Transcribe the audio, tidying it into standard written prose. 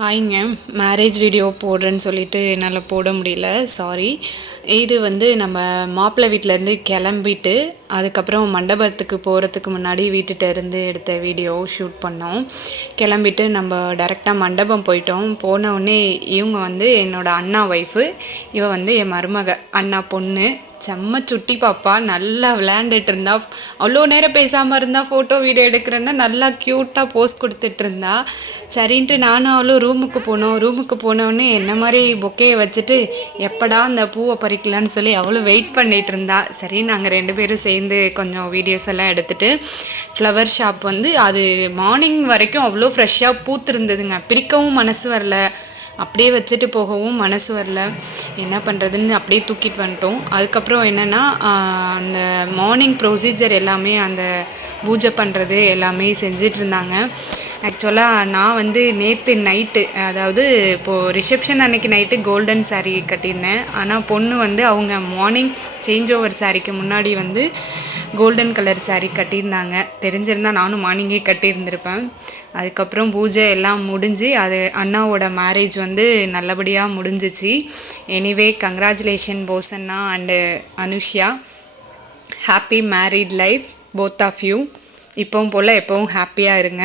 ஹாய்ங்க. Marriage video போடுறேன்னு சொல்லிட்டு என்னால் போட முடியல, சாரி. இது வந்து நம்ம மாப்பிள்ளை வீட்டிலேருந்து கிளம்பிட்டு அதுக்கப்புறம் மண்டபத்துக்கு போகிறதுக்கு முன்னாடி வீட்டுகிட்ட இருந்து எடுத்த வீடியோ ஷூட் பண்ணோம். கிளம்பிட்டு நம்ம டைரெக்டாக மண்டபம் போயிட்டோம். போன உடனே இவங்க வந்து என்னோடய அண்ணா ஒய்ஃபு, இவ வந்து என் மருமக அண்ணா பொண்ணு. செம்ம சுட்டி பாப்பா, நல்லா விளையாண்டுட்டு இருந்தா. அவ்வளோ நேரம் பேசாமல் இருந்தால் ஃபோட்டோ வீடியோ எடுக்கிறேன்னா நல்லா க்யூட்டாக போஸ்ட் கொடுத்துட்டு இருந்தா. சரின்ட்டு நானும் அவளும் ரூமுக்கு போனோடனே என்ன மாதிரி பொக்கையை வச்சுட்டு எப்படா அந்த பூவை பறிக்கலான்னு சொல்லி அவளும் வெயிட் பண்ணிகிட்டு இருந்தா. சரி, நாங்கள் 2 பேரும் சேர்ந்து கொஞ்சம் வீடியோஸ் எல்லாம் எடுத்துகிட்டு ஃப்ளவர் ஷாப் வந்து அது மார்னிங் வரைக்கும் அவ்வளோ ஃப்ரெஷ்ஷாக பூத்துருந்ததுங்க. பிரிக்கவும் மனசு வரல, அப்படியே வச்சுட்டு போகவும் மனசு வரல. என்ன பண்ணுறதுன்னு அப்படியே தூக்கிட்டு வந்துட்டோம். அதுக்கப்புறம் என்னென்னா அந்த மார்னிங் ப்ரொசீஜர் எல்லாமே அந்த பூஜை பண்ணுறது எல்லாமே செஞ்சிட்டு இருந்தாங்க. ஆக்சுவலாக நான் வந்து நேற்று நைட்டு, அதாவது இப்போது ரிசப்ஷன் அன்னைக்கு நைட்டு கோல்டன் சாரீ கட்டியிருந்தேன். ஆனால் பொண்ணு வந்து அவங்க மார்னிங் சேஞ்ச் ஓவர் சாரீக்கு முன்னாடி வந்து கோல்டன் கலர் சாரீ கட்டியிருந்தாங்க. தெரிஞ்சிருந்தால் நானும் மார்னிங்கே கட்டியிருந்திருப்பேன். அதுக்கப்புறம் பூஜை எல்லாம் முடிஞ்சு அது அண்ணாவோட மேரேஜ் வந்து நல்லபடியாக முடிஞ்சிச்சு. Anyway congratulation Posanna and Anushya. Happy married life both of you. இப்போவும் போல் எப்போவும் ஹாப்பியாக இருங்க.